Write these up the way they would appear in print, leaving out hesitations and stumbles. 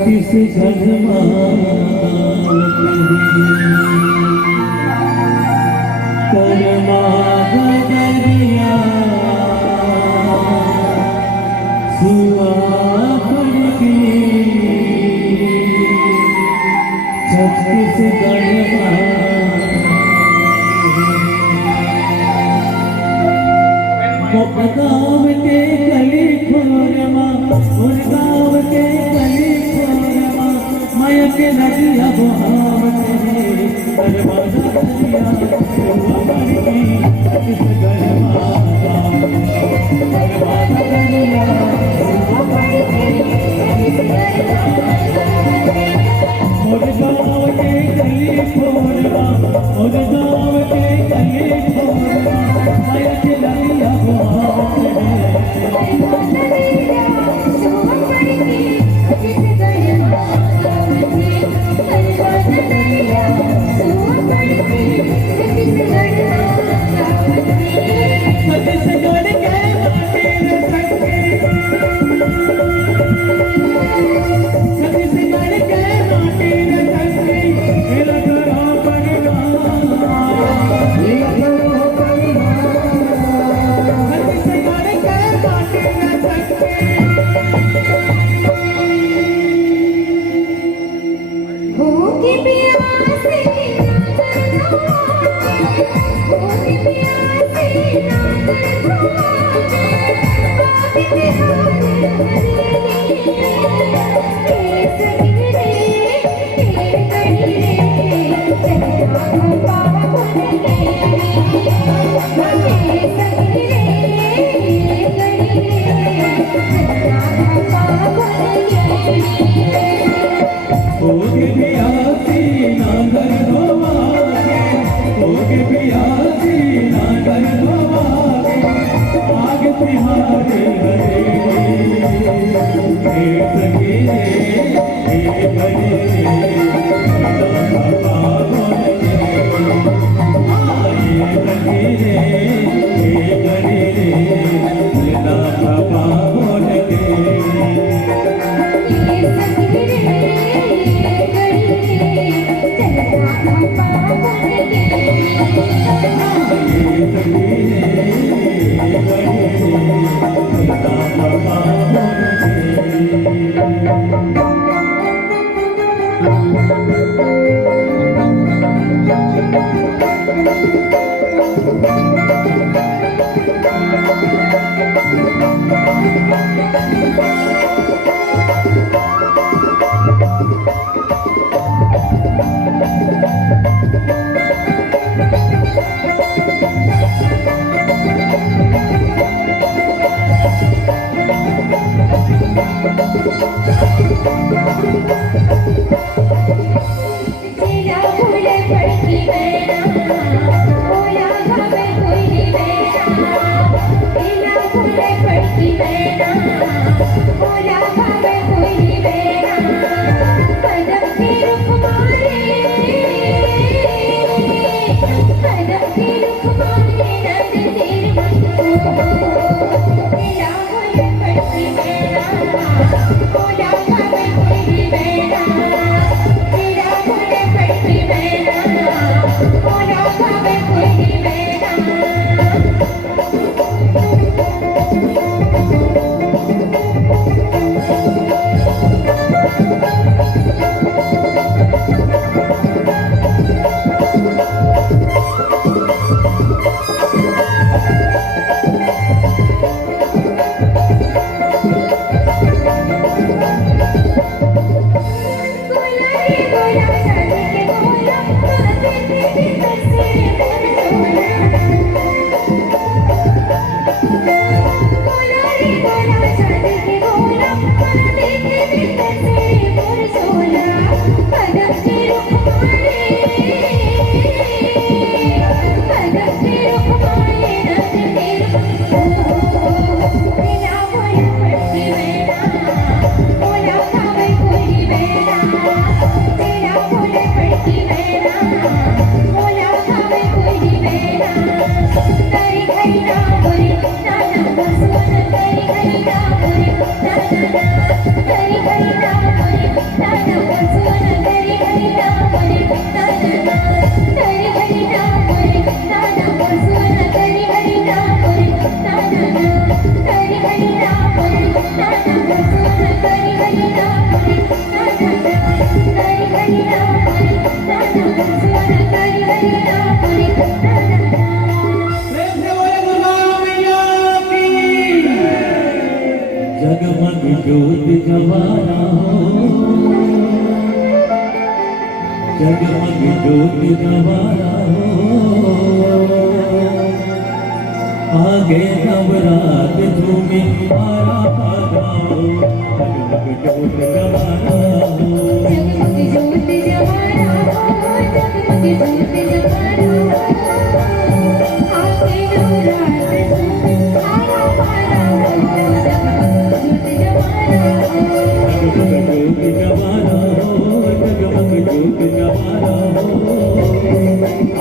छत्तीसगढ़ कर्मा गगरिया सुआ पड़गी छत्तीसगढ़ गाँव के गली खोरमा उन गाँव के गली खोरमा माया के नदिया बुहावते दरवाजा दरिया छत्तीसगढ़ माता दरवाजा दरिया उन गाँव के गली खोरमा उन गाँव के गली खोरमा माया के नदिया बोला नवारा हो, जगमग ज्योत नवारा हो, आगे नवरात झूमे आरा पारा हो, जगमग ज्योत नवारा हो, जगमग ज्योत जवारा हो, जगमग ज्योत जवारा हो, आगे नवरात झूमे आरा पारा हो, जगमग ज्योत जवारा हो, जगमग ज्योत नवारा हो, जगमग ज्योत नवारा हो,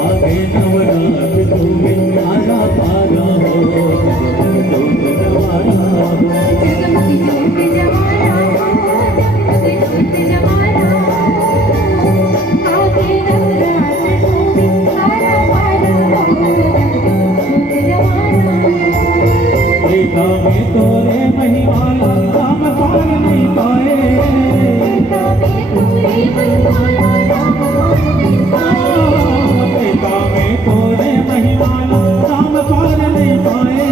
आगे नवरात झूमे आरा पारा हो, जगमग ज्योत नवारा हो, जगमग ज्योत जवारा हो, जगमग ज्योत जवारा हो, आगे नवरात झूमे आरा पारा हो, जगमग ज्योत जवारा हो। देखा में तोरे महिमा राम पार नहीं पाए, देखा में तोरे महिमा राम पार नहीं पाए,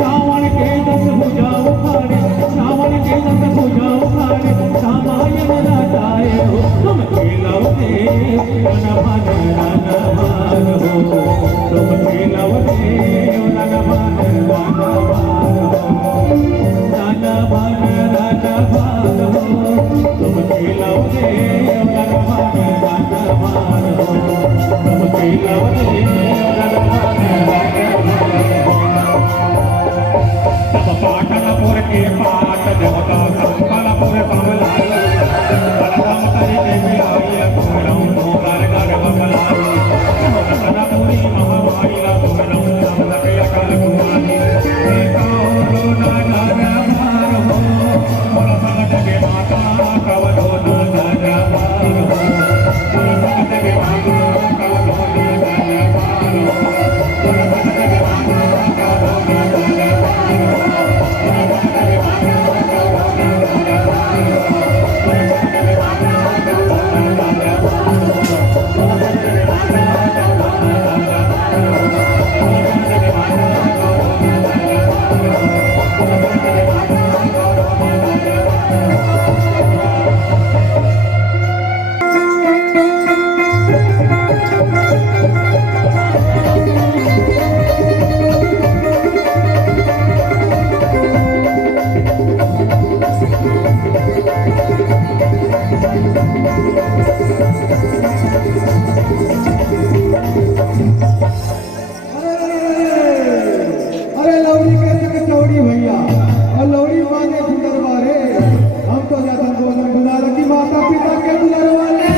रावण के 10 भुजा उखाड़े, रावण के 10 भुजा उखाड़े, रामायण रचाए हो, तुम खेलौते रन भान हो, तुम खेलौते रन भान हो, रन भान हो, तुम खेलौते रन भान हो, तुम खेलौते रन भान हो। तब पाटनपुर के पाट देवता संबलपुर बमलाई, बलराम तरी के मिलाई पूरम भोगर गढ़ बमलाई, रतनपुरी महामाई पूरम समलक अकल कुमारी, देखा हो ना नरभार हो, मोर संकट के माता कवनो ना नरभार हो, मोर संकट के माता कवनो ना नरभार हो, मोर संकट के माता कवनो ना नरभार हो। अरे लौड़ी कैसे कचौड़ी भैया और लौड़ी माने दरबारे, हम तो जाता गोदन गुलाल की माता पिता के दुलरवाले।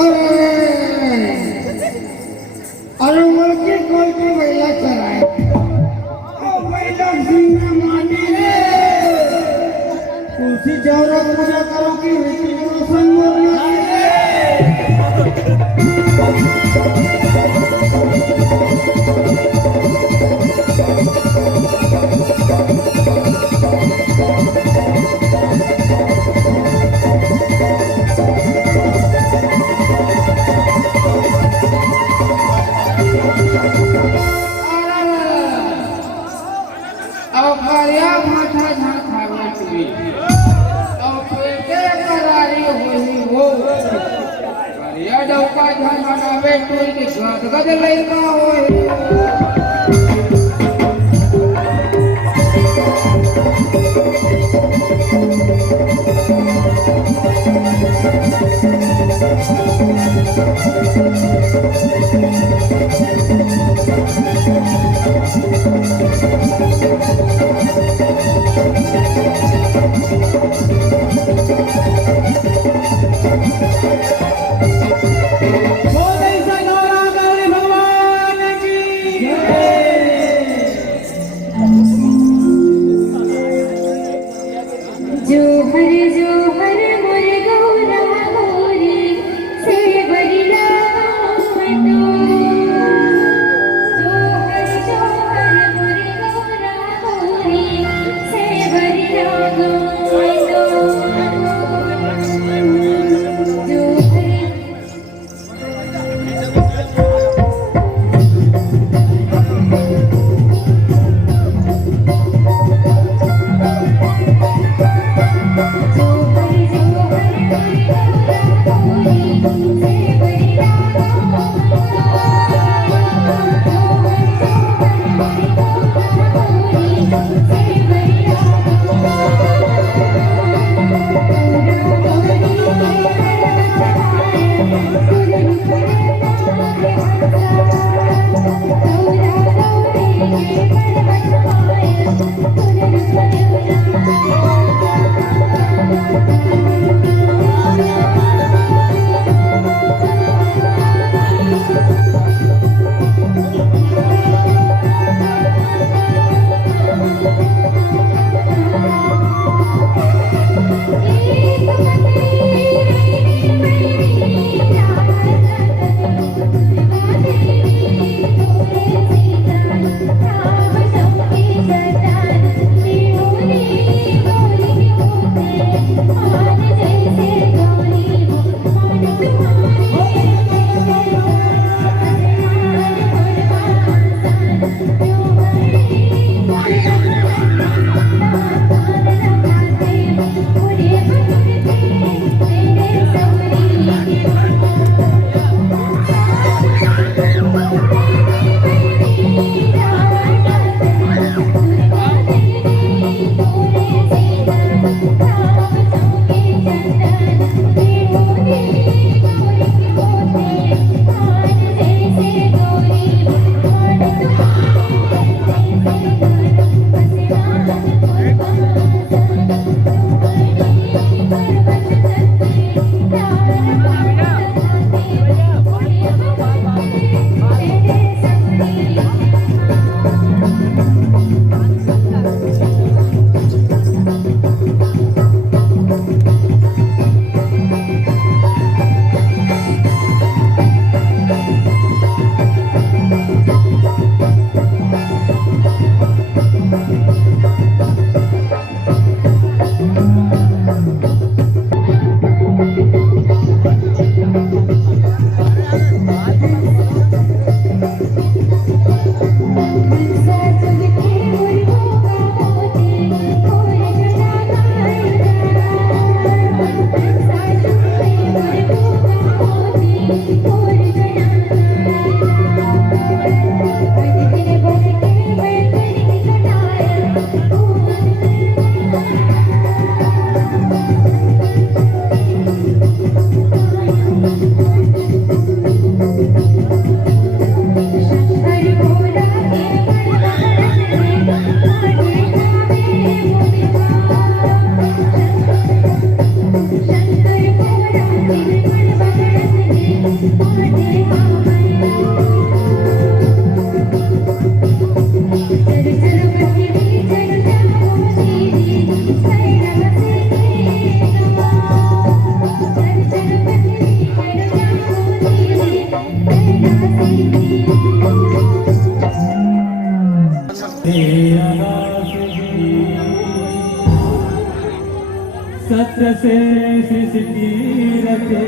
अरे अरे मुलकी कोई की भैया चलाए ओ भैया सिंह माटी रे तुलसी चौरा पूजा करो कि ऋतिक रोशन मरना औखरिया माथा झा खावत भी औ पेटे करारी होई हो करिया डौका झा बनावे टोई के गदगद लइका होई जो हर मोर गौरा गौरी से बरिला मैं तो जो हर मोर गौरा गौरी से बरिला मैं तो जो हर बसे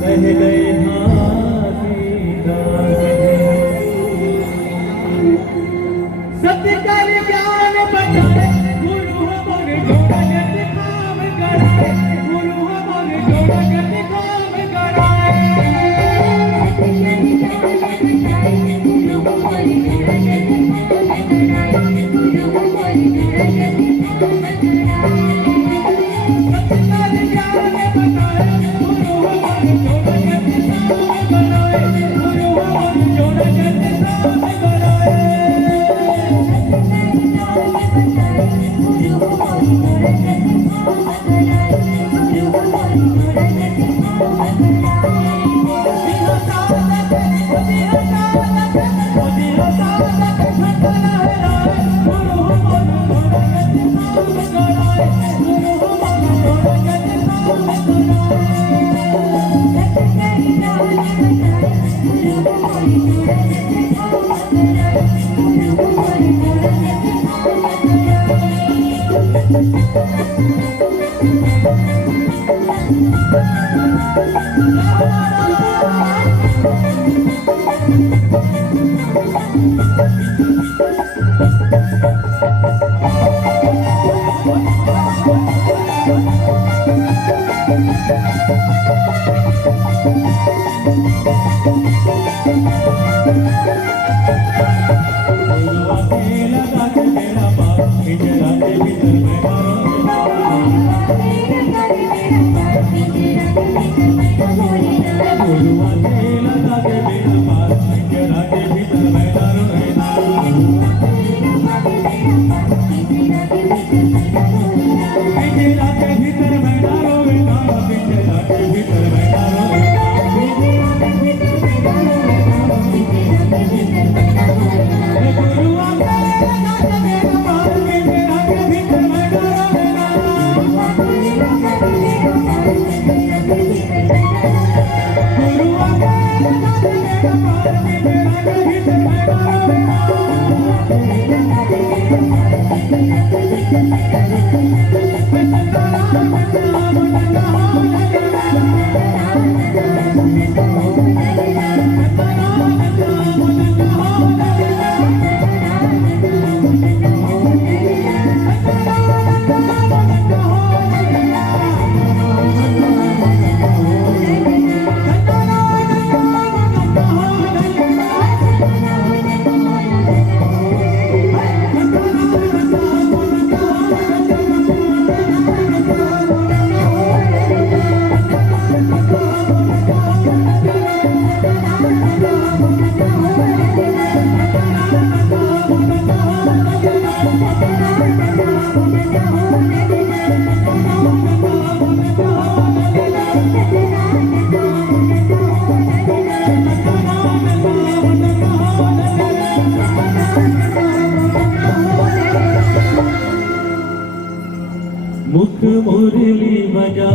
रह गए घासीदास सत्य कर ज्ञान बचाए गुरु मन जोड़ा जग काम कराए गुरु मन जोड़ा जग काम कराए मुख मुरली बजा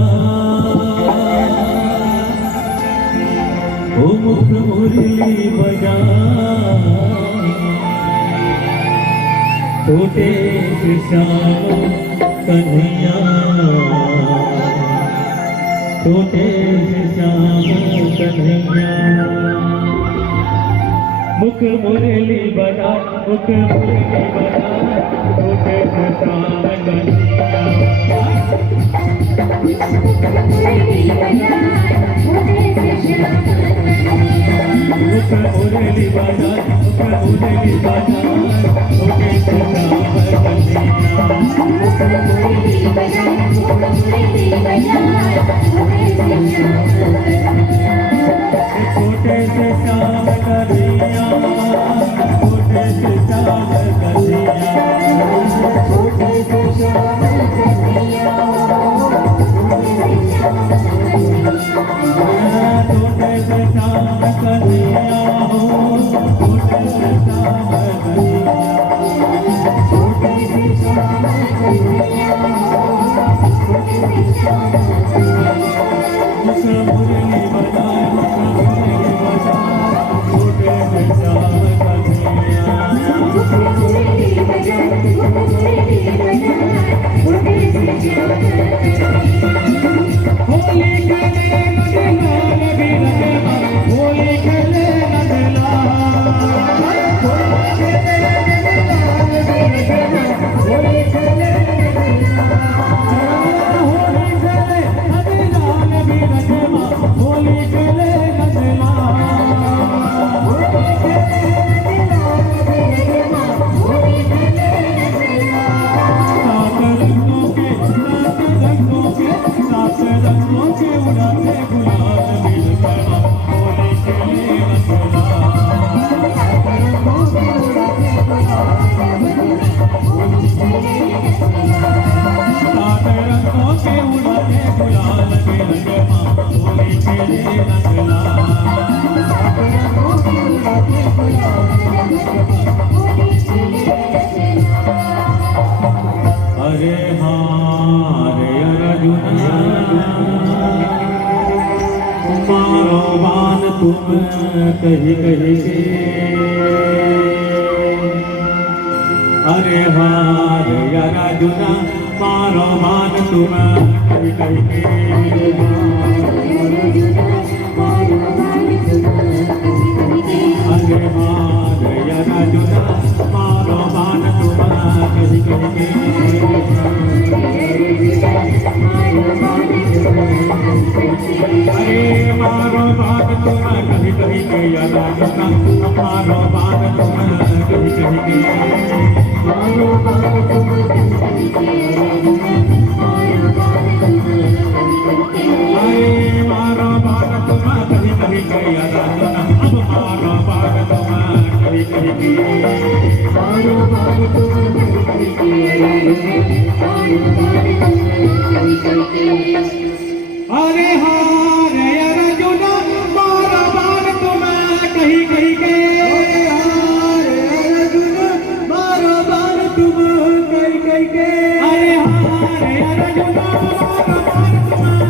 ओ मुख मुरली बजा छोटे से श्याम कन्हैया छोटे से श्याम कन्हैया मुख मुरली बजा मुख मुरली बजा छोटे से श्याम कन्हैया मुख मुरली बजा छोटे से श्याम छोटे से श्याम कन्हैया छोटे से श्याम कन्हैया छोटे से श्याम कन्हैया छोटे से श्याम कन्हैया छोटे से श्याम कन्हैया छोटे से श्याम कन्हैया मुख मुरली बजा छोटे से श्याम कन्हैया छोटे से श्याम अरे हाँ रे अर्जुना मारो बाण तुम कही कही के अरे हाँ रे अर्जुना मारो बाण तुम कही कही के अरे हाँ रे अर्जुना मारो बाण तुम कही कही के अरे मारो बात तुम कभी कभी के याद आना मारो बात तुम कभी कभी के मारो बात तुम कभी कभी अरे मारो बात तुम कभी कभी के याद आना अब मारो बात तुम कभी कभी के मारो बात तुम कभी कभी अरे हाँ रे अर्जुना मारो बात तुम कहीं कहीं के मारो बाण तुम कई कई के अरे हाँ रे अर्जुना मारो बात तुम